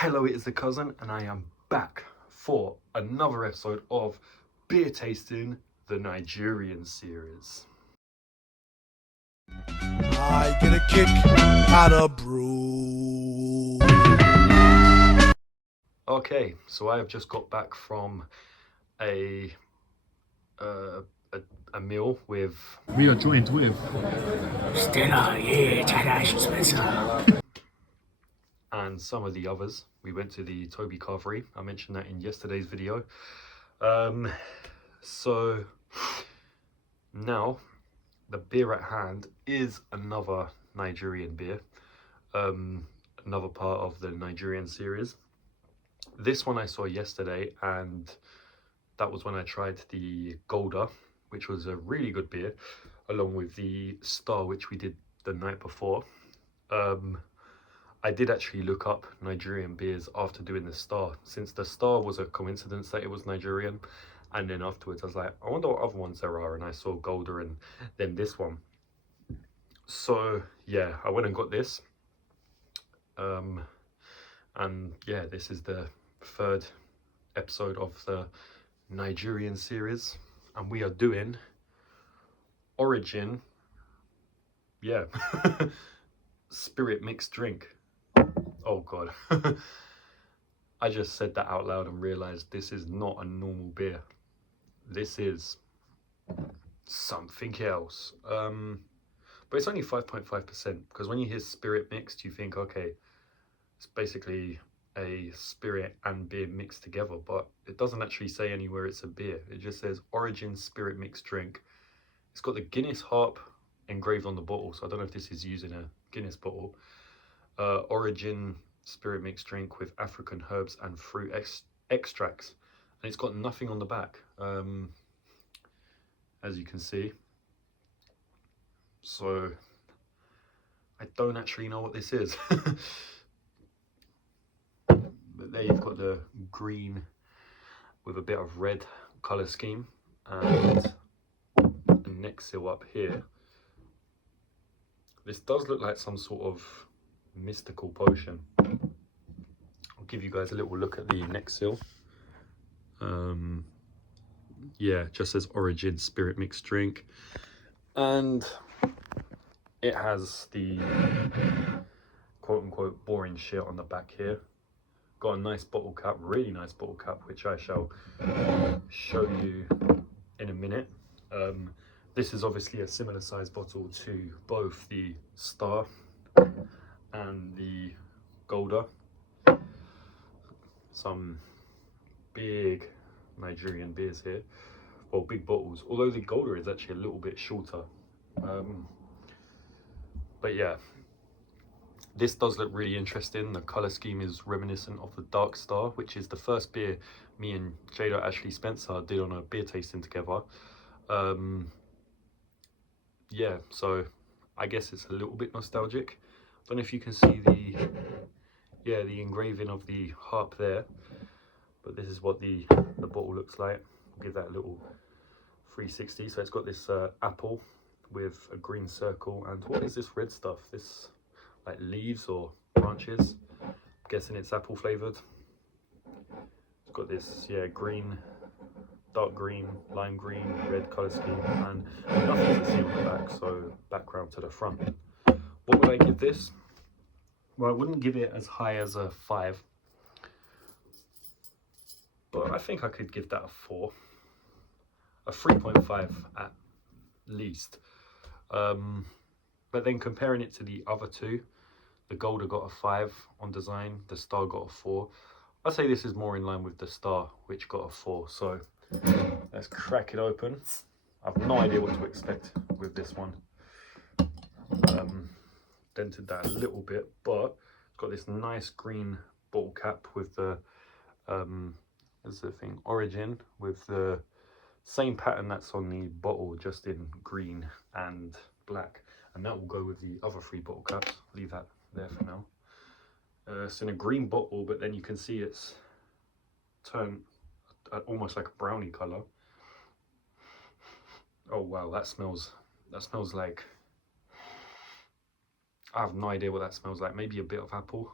Hello, it is the cousin, and I am back for another episode of Beer Tasting, the Nigerian series. I get a kick out of brew. Okay, so I have just got back from a meal with We are joined with Stella, yeah, 잘하셨 Spencer. and some of the others. We went to the Toby Carvery. I mentioned that in yesterday's video. So now the beer at hand is another Nigerian beer, another part of the Nigerian series. This one I saw yesterday, and that was when I tried the Golda, which was a really good beer, along with the Star, which we did the night before. I did actually look up Nigerian beers after doing the Star, since the Star was a coincidence that it was Nigerian, and then afterwards I was like, I wonder what other ones there are, and I saw Golda and then this one. So yeah, I went and got this, and yeah, this is the third episode of the Nigerian series, and we are doing Orijin, yeah, spirit mixed drink. Oh god. I just said that out loud and realized this is not a normal beer. This is something else. But it's only 5.5%, because when you hear spirit mixed, you think, okay, it's basically a spirit and beer mixed together, but it doesn't actually say anywhere it's a beer. It just says Orijin spirit mixed drink. It's got the Guinness harp engraved on the bottle, so I don't know if this is using a Guinness bottle. Orijin spirit mixed drink with African herbs and fruit extracts, and it's got nothing on the back, as you can see. So I don't actually know what this is. But there you've got the green with a bit of red colour scheme, and the next seal up here. This does look like some sort of mystical potion. I'll give you guys a little look at the next seal. Yeah, it just says Orijin spirit mixed drink, and it has the quote unquote boring shit on the back here. Got a nice bottle cap, really nice bottle cap, which I shall show you in a minute. This is obviously a similar size bottle to both the Star and the Golda. Some big Nigerian beers here, well, big bottles, although the Golda is actually a little bit shorter. But yeah, this does look really interesting. The colour scheme is reminiscent of the Dark Star, which is the first beer me and Jada Ashley Spencer did on a beer tasting together. Yeah, so I guess it's a little bit nostalgic. Don't know if you can see the engraving of the harp there, but this is what the bottle looks like. I'll give that a little 360. So it's got this apple with a green circle, and what is this red stuff? This like leaves or branches? I'm guessing it's apple flavored. It's got this green, dark green, lime green, red color scheme, and nothing to see on the back, so background to the front. What would I give this? Well, I wouldn't give it as high as a 5, but I think I could give that a 4, a 3.5 at least. But then comparing it to the other two, the Golda got a 5 on design, the Star got a 4. I'd say this is more in line with the Star, which got a 4. So let's crack it open. I've no idea what to expect with this one. Dented that a little bit, but it's got this nice green bottle cap with the there's the thing, Orijin, with the same pattern that's on the bottle, just in green and black, and that will go with the other 3 bottle caps. Leave that there for now. It's in a green bottle, but then you can see it's turned almost like a brownie color. Oh wow, that smells like, I have no idea what that smells like. Maybe a bit of apple.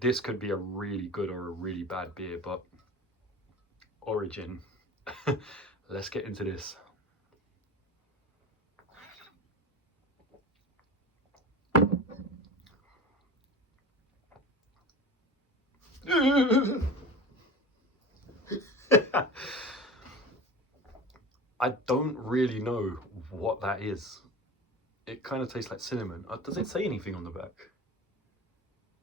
This could be a really good or a really bad beer, but Origin. Let's get into this. I don't really know what that is. It kind of tastes like cinnamon. Does it say anything on the back?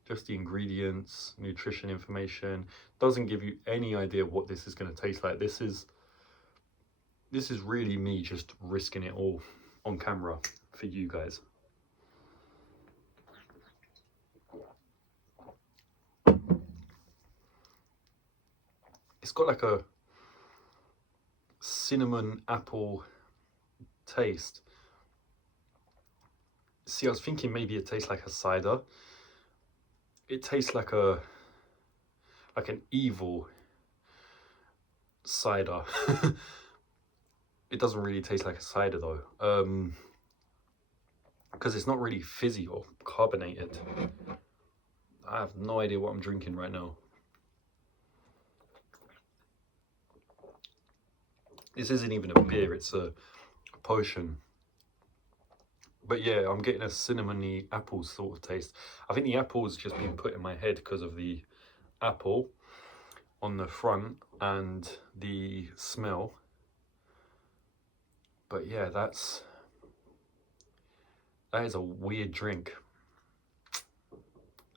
Just the ingredients, nutrition information. Doesn't give you any idea what this is going to taste like. This is really me just risking it all on camera for you guys. It's got like a cinnamon apple taste. See, I was thinking maybe it tastes like a cider. It tastes like an evil cider. It doesn't really taste like a cider though, because it's not really fizzy or carbonated. I have no idea what I'm drinking right now. This isn't even a beer, it's a potion. But yeah, I'm getting a cinnamony apple sort of taste. I think the apple's just been put in my head because of the apple on the front and the smell. But yeah, that is a weird drink.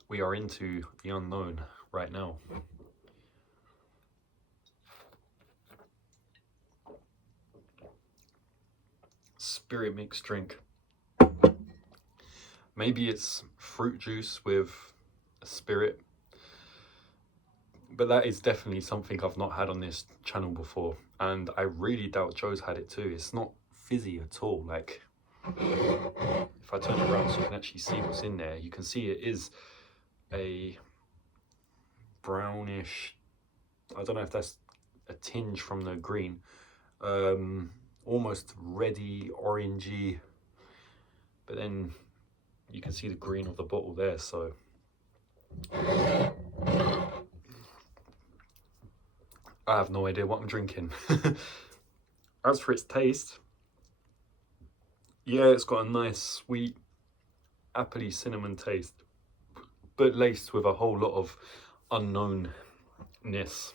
We are into the unknown right now. Spirit mixed drink. Maybe it's fruit juice with a spirit, but that is definitely something I've not had on this channel before, and I really doubt Joe's had it too. It's not fizzy at all. Like, if I turn it around so you can actually see what's in there, you can see it is a brownish, I don't know if that's a tinge from the green, almost reddy, orangey, but then you can see the green of the bottle there, so I have no idea what I'm drinking. As for its taste, yeah, it's got a nice sweet appley cinnamon taste, but laced with a whole lot of unknownness.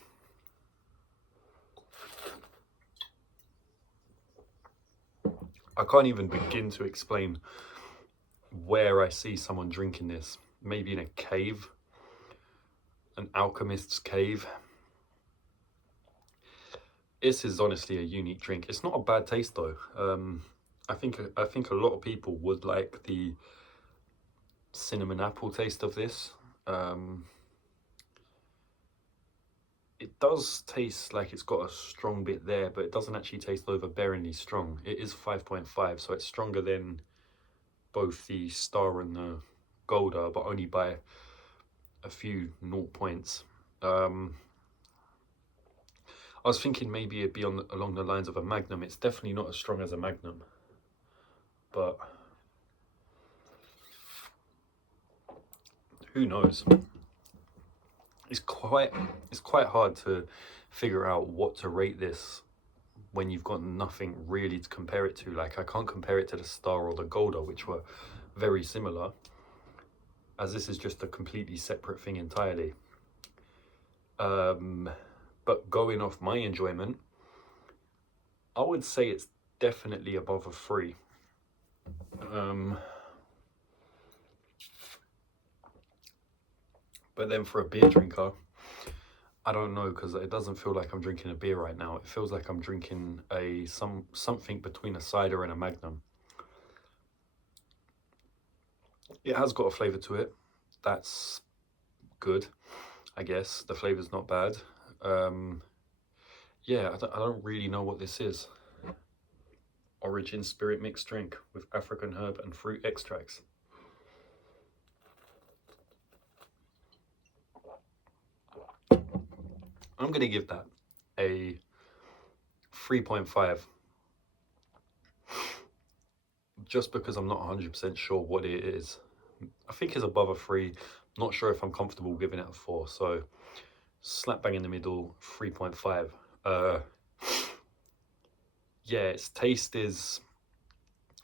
I can't even begin to explain where I see someone drinking this. Maybe in a cave, an alchemist's cave. This is honestly a unique drink. It's not a bad taste though. I think a lot of people would like the cinnamon apple taste of this. It does taste like it's got a strong bit there, but it doesn't actually taste overbearingly strong. It is 5.5, so it's stronger than both the Star and the Golder, but only by a few 0 points. I was thinking maybe it'd be along the lines of a Magnum. It's definitely not as strong as a Magnum, but who knows? It's quite hard to figure out what to rate this when you've got nothing really to compare it to. Like, I can't compare it to the Star or the Golder, which were very similar, as this is just a completely separate thing entirely. But going off my enjoyment, I would say it's definitely above a 3. But then for a beer drinker, I don't know, because it doesn't feel like I'm drinking a beer right now. It feels like I'm drinking something between a cider and a Magnum. It has got a flavour to it. That's good, I guess. The flavour's not bad. Yeah, I don't really know what this is. Origin spirit mixed drink with African herb and fruit extracts. I'm going to give that a 3.5. Just because I'm not 100% sure what it is. I think it's above a 3, Not sure if I'm comfortable giving it a 4, so slap bang in the middle, 3.5. Yeah, its taste is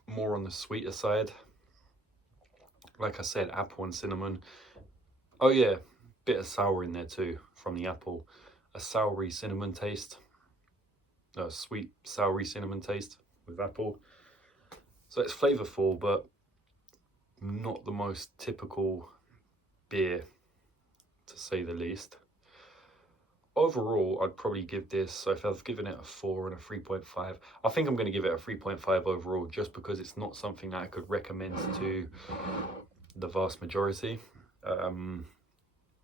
more on the sweeter side. Like I said, apple and cinnamon. Oh yeah, bit of sour in there too from the apple. A soury cinnamon taste. A sweet soury cinnamon taste with apple. So it's flavorful, but not the most typical beer, to say the least. Overall, I'd probably give this, so if I've given it a 4 and a 3.5, I think I'm going to give it a 3.5 overall, just because it's not something that I could recommend to the vast majority.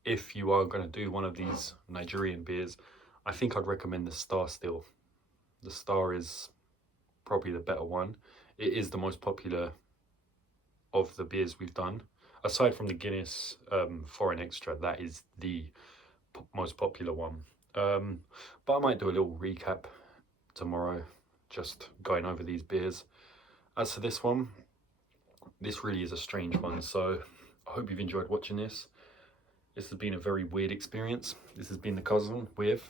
If you are going to do one of these Nigerian beers, I think I'd recommend the Star still. The Star is probably the better one. It is the most popular of the beers we've done. Aside from the Guinness Foreign Extra, that is the most popular one. But I might do a little recap tomorrow, just going over these beers. As for this one, this really is a strange one, so I hope you've enjoyed watching this. This has been a very weird experience. This has been The Cousin with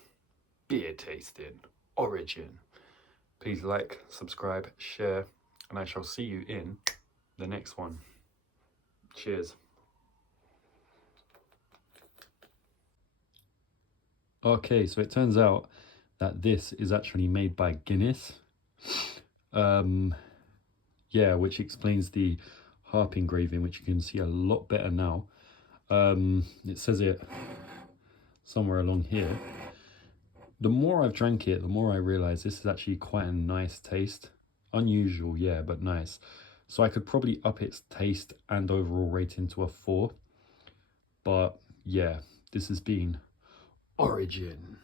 beer tasting Orijin. Please like, subscribe, share, and I shall see you in the next one. Cheers. Okay, so it turns out that this is actually made by Guinness. Yeah, which explains the harp engraving, which you can see a lot better now. It says it somewhere along here. The more I've drank it, the more I realize this is actually quite a nice taste. Unusual, yeah, but nice. So I could probably up its taste and overall rating to a 4. But yeah, this has been Orijin.